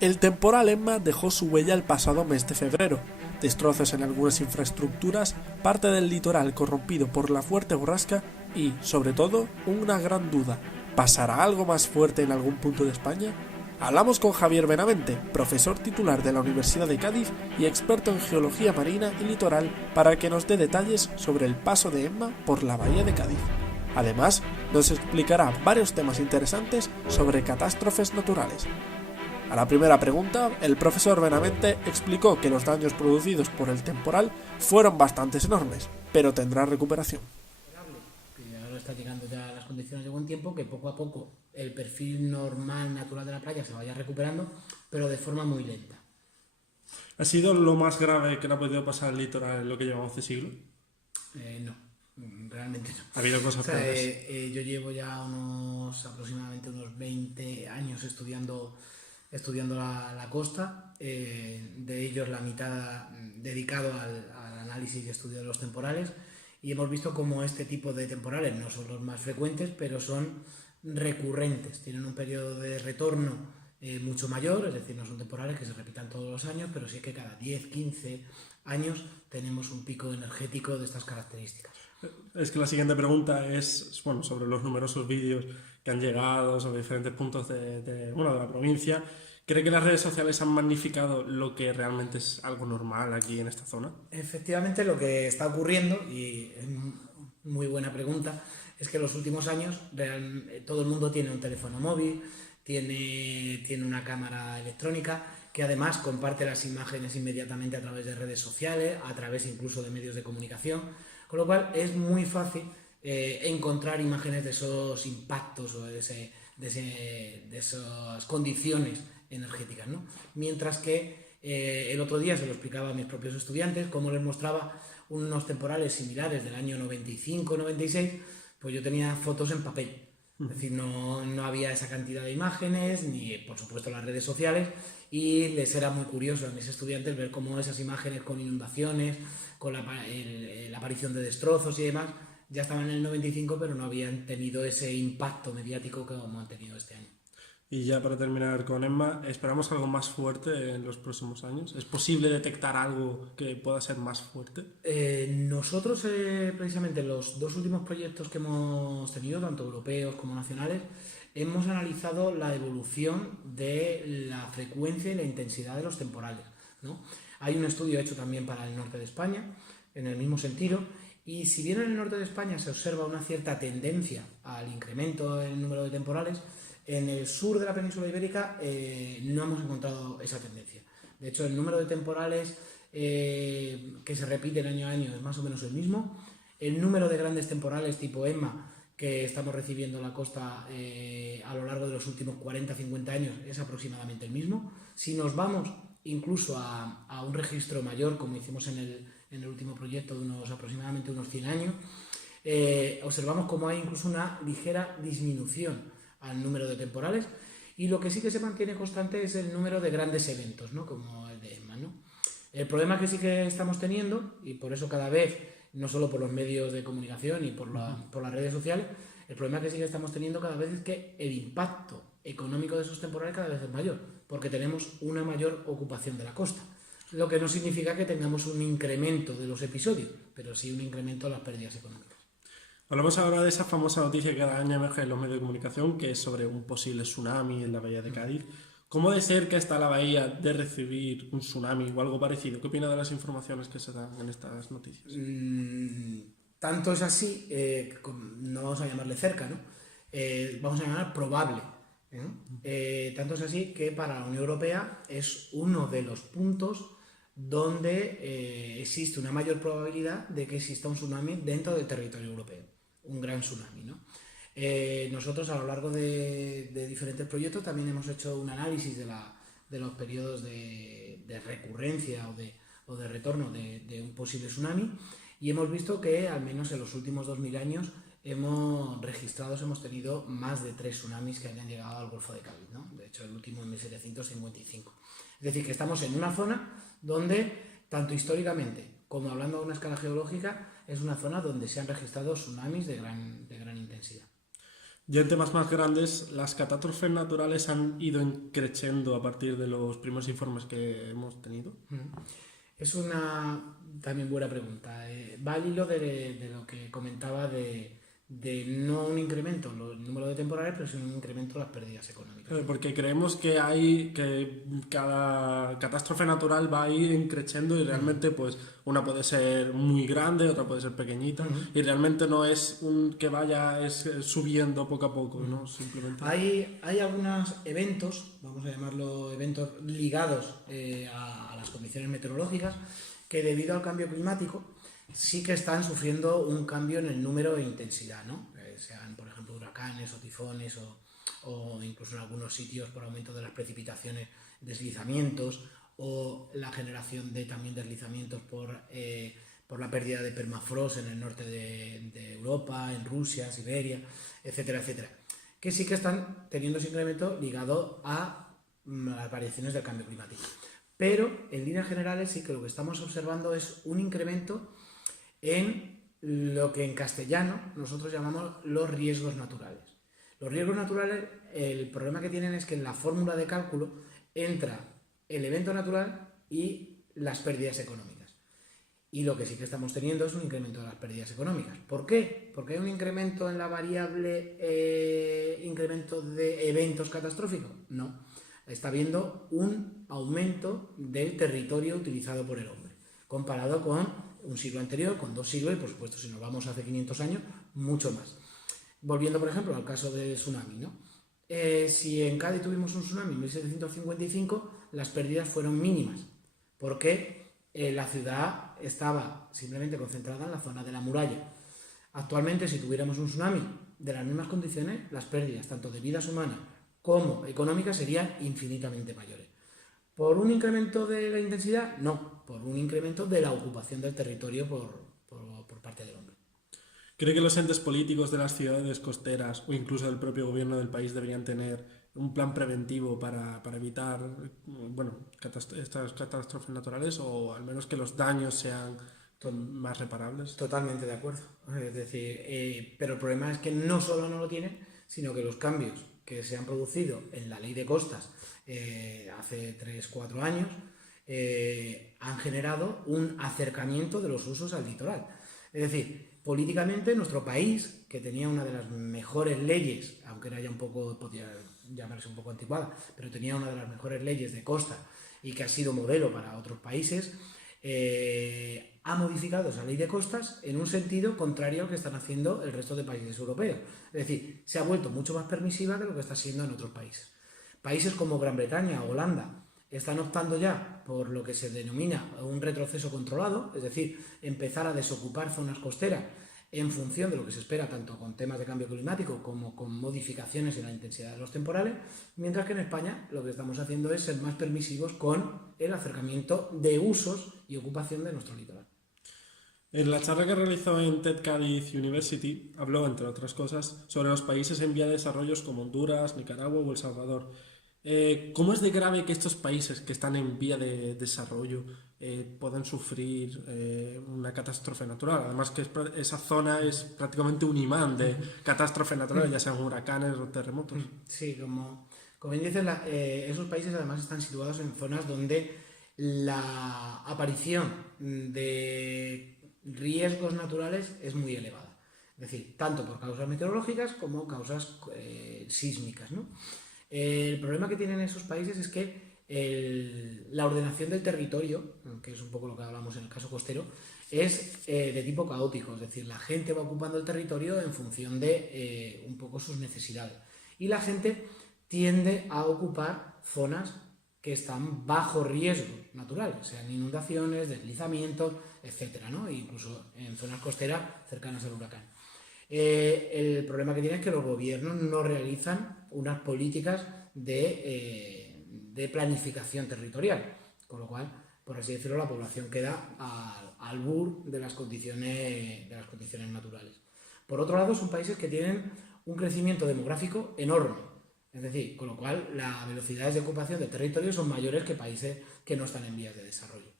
El temporal Emma dejó su huella el pasado mes de febrero. Destrozos en algunas infraestructuras, parte del litoral corrompido por la fuerte borrasca y, sobre todo, una gran duda. ¿Pasará algo más fuerte en algún punto de España? Hablamos con Javier Benavente, profesor titular de la Universidad de Cádiz y experto en geología marina y litoral, para que nos dé detalles sobre el paso de Emma por la bahía de Cádiz. Además, nos explicará varios temas interesantes sobre catástrofes naturales. A la primera pregunta, el profesor Benavente explicó que los daños producidos por el temporal fueron bastante enormes, pero tendrá recuperación. Que ahora está llegando ya las condiciones de buen tiempo, que poco a poco el perfil normal, natural de la playa se vaya recuperando, pero de forma muy lenta. ¿Ha sido lo más grave que le ha podido pasar al litoral en lo que llevamos de siglo? No, realmente no. Ha habido cosas peores. Yo llevo ya aproximadamente unos 20 años estudiando la costa, de ellos la mitad dedicado al análisis y estudio de los temporales, y hemos visto cómo este tipo de temporales no son los más frecuentes, pero son recurrentes, tienen un periodo de retorno mucho mayor, es decir, no son temporales que se repitan todos los años, pero sí que cada 10, 15 años tenemos un pico energético de estas características. Es que la siguiente pregunta es sobre los numerosos vídeos que han llegado sobre diferentes puntos de la provincia. ¿Cree que las redes sociales han magnificado lo que realmente es algo normal aquí en esta zona? Efectivamente, lo que está ocurriendo, y es muy buena pregunta, es que en los últimos años todo el mundo tiene un teléfono móvil, tiene una cámara electrónica, que además comparte las imágenes inmediatamente a través de redes sociales, a través incluso de medios de comunicación, con lo cual es muy fácil encontrar imágenes de esos impactos o de esas condiciones energéticas, ¿no? Mientras que el otro día se lo explicaba a mis propios estudiantes, cómo les mostraba unos temporales similares del año 95-96, pues yo tenía fotos en papel. Es decir, no había esa cantidad de imágenes, ni por supuesto las redes sociales, y les era muy curioso a mis estudiantes ver cómo esas imágenes con inundaciones, con la aparición de destrozos y demás, ya estaban en el 95, pero no habían tenido ese impacto mediático que han tenido este año. Y ya para terminar con Emma, ¿esperamos algo más fuerte en los próximos años? ¿Es posible detectar algo que pueda ser más fuerte? Nosotros, precisamente, los dos últimos proyectos que hemos tenido, tanto europeos como nacionales, hemos analizado la evolución de la frecuencia y la intensidad de los temporales, ¿no? Hay un estudio hecho también para el norte de España, en el mismo sentido, y si bien en el norte de España se observa una cierta tendencia al incremento del número de temporales, en el sur de la península ibérica no hemos encontrado esa tendencia. De hecho, el número de temporales que se repiten año a año es más o menos el mismo. El número de grandes temporales tipo Emma que estamos recibiendo en la costa a lo largo de los últimos 40-50 años es aproximadamente el mismo. Si nos vamos incluso a un registro mayor, como hicimos en el último proyecto de aproximadamente unos 100 años, observamos como hay incluso una ligera disminución al número de temporales, y lo que sí que se mantiene constante es el número de grandes eventos, ¿no? Como el de Emma, ¿no? El problema que sí que estamos teniendo, y por eso cada vez, no solo por los medios de comunicación y por las redes sociales, el problema que sí que estamos teniendo cada vez es que el impacto económico de esos temporales cada vez es mayor, porque tenemos una mayor ocupación de la costa, lo que no significa que tengamos un incremento de los episodios, pero sí un incremento de las pérdidas económicas. Hablamos ahora de esa famosa noticia que cada año emerge en los medios de comunicación, que es sobre un posible tsunami en la bahía de Cádiz. ¿Cómo de cerca está la bahía de recibir un tsunami o algo parecido? ¿Qué opina de las informaciones que se dan en estas noticias? Tanto es así, no vamos a llamarle cerca, ¿no? Vamos a llamar probable, ¿no? Tanto es así que para la Unión Europea es uno de los puntos donde existe una mayor probabilidad de que exista un tsunami dentro del territorio europeo, un gran tsunami, ¿no? Nosotros a lo largo de diferentes proyectos también hemos hecho un análisis de los periodos de recurrencia o de retorno de un posible tsunami, y hemos visto que al menos en los últimos 2000 años hemos tenido más de 3 tsunamis que hayan llegado al Golfo de Cádiz, ¿no? De hecho, el último en 1755. Es decir, que estamos en una zona donde, tanto históricamente como hablando a una escala geológica, es una zona donde se han registrado tsunamis de gran intensidad. Ya en temas más grandes, las catástrofes naturales han ido creciendo a partir de los primeros informes que hemos tenido. Es una también buena pregunta. Va al hilo de lo que comentaba de no un incremento en el número de temporales, pero sí un incremento en las pérdidas económicas. Porque creemos que cada catástrofe natural va a ir creciendo y realmente pues una puede ser muy grande, otra puede ser pequeñita y realmente no es que vaya subiendo poco a poco, ¿no? Simplemente. Hay algunos eventos, vamos a llamarlo eventos ligados a las condiciones meteorológicas, que debido al cambio climático sí que están sufriendo un cambio en el número e intensidad, ¿no? Sean, por ejemplo, huracanes o tifones o incluso en algunos sitios por aumento de las precipitaciones, deslizamientos o la generación de también deslizamientos por la pérdida de permafrost en el norte de Europa, en Rusia, Siberia, etcétera, etcétera, que sí que están teniendo ese incremento ligado a las variaciones del cambio climático. Pero en líneas generales sí que lo que estamos observando es un incremento en lo que en castellano nosotros llamamos los riesgos naturales. Los riesgos naturales, el problema que tienen es que en la fórmula de cálculo entra el evento natural y las pérdidas económicas. Y lo que sí que estamos teniendo es un incremento de las pérdidas económicas. ¿Por qué? Porque hay un incremento en la variable incremento de eventos catastróficos. No. Está habiendo un aumento del territorio utilizado por el hombre, comparado con un siglo anterior, con 2 siglos y, por supuesto, si nos vamos hace 500 años, mucho más. Volviendo, por ejemplo, al caso del tsunami, ¿no? Si en Cádiz tuvimos un tsunami en 1755, las pérdidas fueron mínimas, porque la ciudad estaba simplemente concentrada en la zona de la muralla. Actualmente, si tuviéramos un tsunami de las mismas condiciones, las pérdidas, tanto de vidas humanas como económicas, serían infinitamente mayores. ¿Por un incremento de la intensidad? No, por un incremento de la ocupación del territorio por parte del hombre. ¿Cree que los entes políticos de las ciudades costeras o incluso del propio gobierno del país deberían tener un plan preventivo para evitar estas catástrofes naturales o al menos que los daños sean más reparables? Totalmente de acuerdo. Es decir, pero el problema es que no solo no lo tienen, sino que los cambios que se han producido en la ley de costas hace 3-4 años han generado un acercamiento de los usos al litoral. Es decir, políticamente nuestro país, que tenía una de las mejores leyes, aunque era ya un poco, podría llamarse un poco anticuada, pero tenía una de las mejores leyes de costa y que ha sido modelo para otros países, ha modificado esa ley de costas en un sentido contrario al que están haciendo el resto de países europeos. Es decir, se ha vuelto mucho más permisiva de lo que está siendo en otros países. Países como Gran Bretaña o Holanda están optando ya por lo que se denomina un retroceso controlado, es decir, empezar a desocupar zonas costeras en función de lo que se espera tanto con temas de cambio climático como con modificaciones en la intensidad de los temporales, mientras que en España lo que estamos haciendo es ser más permisivos con el acercamiento de usos y ocupación de nuestro litoral. En la charla que realizó en TED Cádiz University habló, entre otras cosas, sobre los países en vía de desarrollo como Honduras, Nicaragua o El Salvador. ¿Cómo es de grave que estos países que están en vía de desarrollo puedan sufrir una catástrofe natural? Además que esa zona es prácticamente un imán de catástrofes naturales, ya sean huracanes o terremotos. Sí, como bien dices, esos países además están situados en zonas donde la aparición de riesgos naturales es muy elevada. Es decir, tanto por causas meteorológicas como causas sísmicas, ¿no? El problema que tienen esos países es que la ordenación del territorio, que es un poco lo que hablamos en el caso costero, es de tipo caótico, es decir, la gente va ocupando el territorio en función de un poco sus necesidades. Y la gente tiende a ocupar zonas que están bajo riesgo natural, sean inundaciones, deslizamientos, etcétera, ¿no? E incluso en zonas costeras cercanas al huracán. El problema que tiene es que los gobiernos no realizan unas políticas de planificación territorial, con lo cual, por así decirlo, la población queda al albur de las condiciones naturales. Por otro lado, son países que tienen un crecimiento demográfico enorme, es decir, con lo cual las velocidades de ocupación de territorio son mayores que países que no están en vías de desarrollo.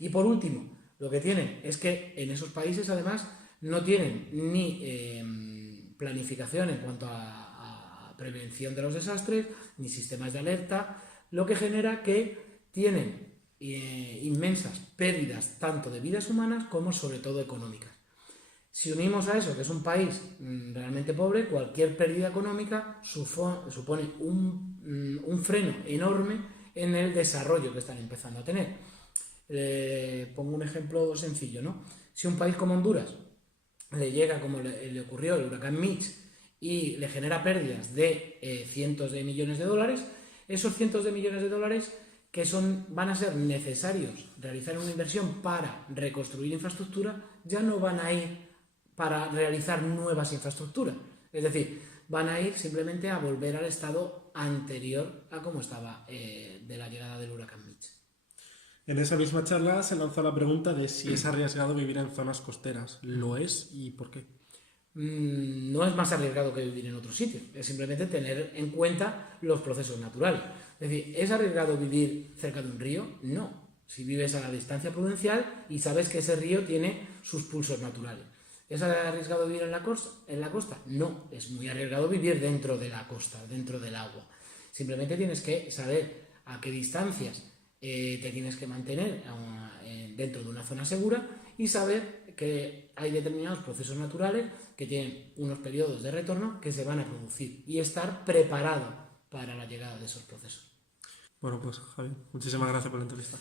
Y por último, lo que tienen es que en esos países además no tienen ni planificación en cuanto a prevención de los desastres ni sistemas de alerta, lo que genera que tienen inmensas pérdidas tanto de vidas humanas como sobre todo económicas. Si unimos a eso que es un país realmente pobre, cualquier pérdida económica supone un freno enorme en el desarrollo que están empezando a tener. Pongo un ejemplo sencillo, ¿no? Si un país como Honduras le llega, como le ocurrió el huracán Mitch, y le genera pérdidas de cientos de millones de dólares, esos cientos de millones de dólares que van a ser necesarios realizar una inversión para reconstruir infraestructura, ya no van a ir para realizar nuevas infraestructuras. Es decir, van a ir simplemente a volver al estado anterior a como estaba de la llegada del huracán Mitch. En esa misma charla se lanzó la pregunta de si es arriesgado vivir en zonas costeras. ¿Lo es y por qué? No es más arriesgado que vivir en otro sitio, es simplemente tener en cuenta los procesos naturales. Es decir, ¿es arriesgado vivir cerca de un río? No. Si vives a la distancia prudencial y sabes que ese río tiene sus pulsos naturales. ¿Es arriesgado vivir en la costa? No, es muy arriesgado vivir dentro de la costa, dentro del agua. Simplemente tienes que saber a qué distancias te tienes que mantener dentro de una zona segura y saber que hay determinados procesos naturales que tienen unos periodos de retorno que se van a producir y estar preparado para la llegada de esos procesos. Bueno, pues Javi, muchísimas gracias por la entrevista.